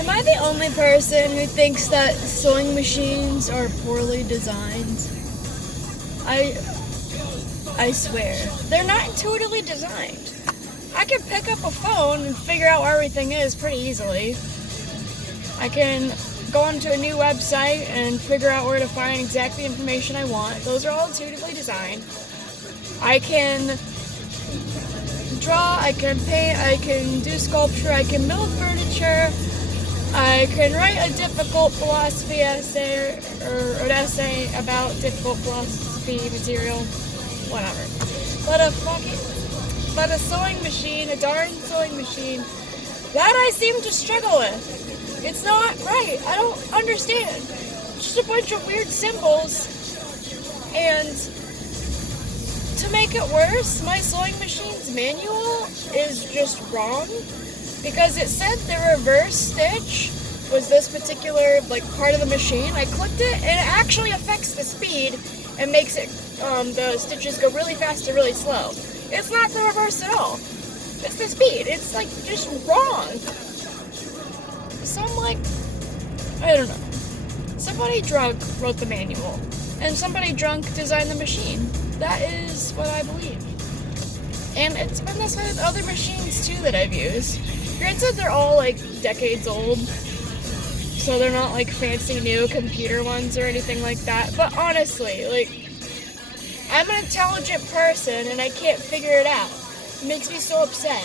Am I the only person who thinks that sewing machines are poorly designed? I swear. They're not intuitively designed. I can pick up a phone and figure out where everything is pretty easily. I can go onto a new website and figure out where to find exactly the information I want. Those are all intuitively designed. I can draw, I can paint, I can do sculpture, I can build furniture, I can write a difficult philosophy essay or an essay about difficult philosophy material, whatever. But a sewing machine, a darn sewing machine, that I seem to struggle with. It's not right. I don't understand. Just a bunch of weird symbols. And to make it worse, my sewing machine's manual is just wrong. Because it said the reverse stitch was this particular part of the machine. I clicked it and it actually affects the speed and makes it the stitches go really fast or really slow. It's not the reverse at all. It's the speed. It's just wrong. So I'm I don't know. Somebody drunk wrote the manual and somebody drunk designed the machine. That is what I believe. And it's been this way with other machines too that I've used. Granted, they're all decades old, so they're not fancy new computer ones or anything like that. But honestly, I'm an intelligent person and I can't figure it out. It makes me so upset.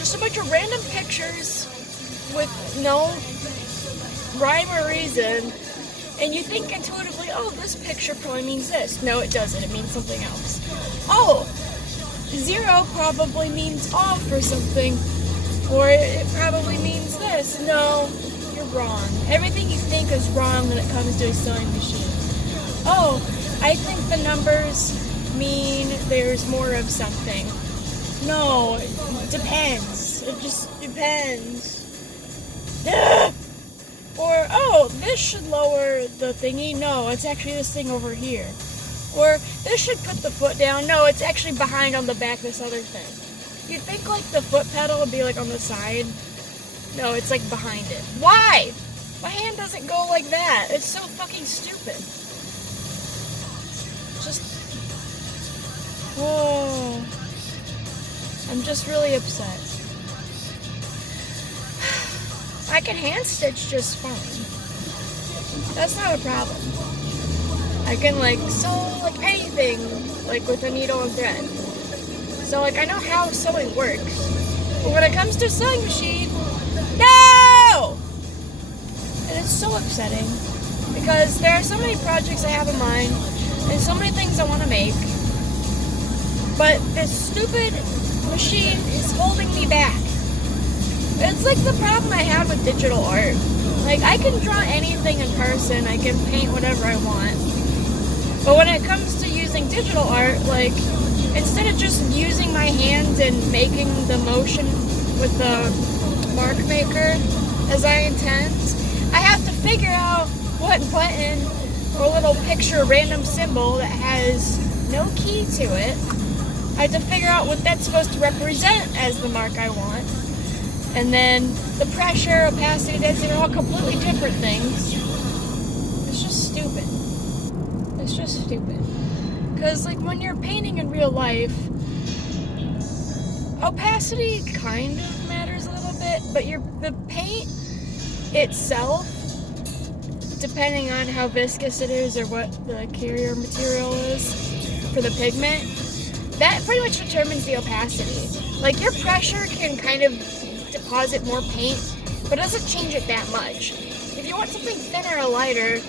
Just a bunch of random pictures with no rhyme or reason, and you think intuitively, oh, this picture probably means this. No, it doesn't. It means something else. Oh, 0 probably means off or something, or it probably means this. No, you're wrong. Everything you think is wrong when it comes to a sewing machine. Oh, I think the numbers mean there's more of something. No, it depends. It just depends. Ugh! Or, oh, this should lower the thingy. No, it's actually this thing over here. Or, this should put the foot down. No, it's actually behind on the back, this other thing. You'd think, the foot pedal would be, on the side. No, it's, behind it. Why? My hand doesn't go like that. It's so fucking stupid. Whoa. I'm just really upset. I can hand stitch just fine. That's not a problem. I can sew anything with a needle and thread. So I know how sewing works. But when it comes to a sewing machine, no! And it's so upsetting because there are so many projects I have in mind and so many things I want to make. But this stupid machine is holding me back. It's the problem I had with digital art. I can draw anything in person, I can paint whatever I want. But when it comes to using digital art, instead of just using my hands and making the motion with the mark maker as I intend, I have to figure out what button or little picture random symbol that has no key to it. I have to figure out what that's supposed to represent as the mark I want. And then the pressure, opacity, density are all completely different things. It's just stupid. It's just stupid. Because, when you're painting in real life, opacity kind of matters a little bit, but the paint itself, depending on how viscous it is or what the carrier material is for the pigment, that pretty much determines the opacity. Your pressure can kind of deposit more paint, but it doesn't change it that much. If you want something thinner or lighter,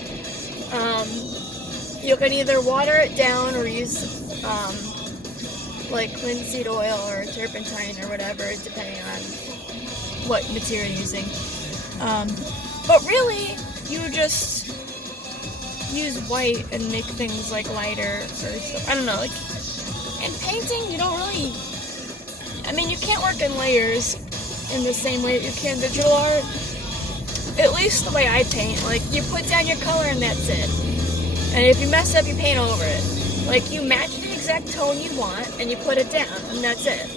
you can either water it down or use linseed oil or turpentine or whatever, depending on what material you're using. But really, you just use white and make things lighter or stuff. I don't know. In painting, you don't really. You can't work in layers in the same way that you can digital art. At least the way I paint. You put down your color and that's it. And if you mess up, you paint over it. You match the exact tone you want and you put it down and that's it.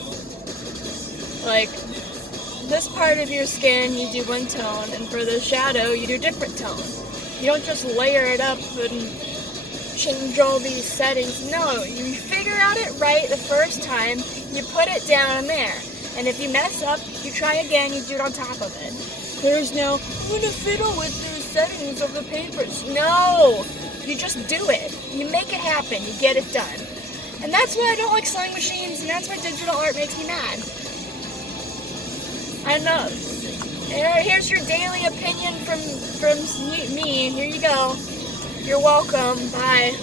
this part of your skin you do one tone, and for the shadow you do different tone. You don't just layer it up and change all these settings. No, you figure out it right the first time, you put it down there. And if you mess up, you try again, you do it on top of it. There's no, I'm gonna fiddle with the settings of the papers. No! You just do it. You make it happen. You get it done. And that's why I don't like sewing machines, and that's why digital art makes me mad. I know. Here's your daily opinion from me. Here you go. You're welcome. Bye.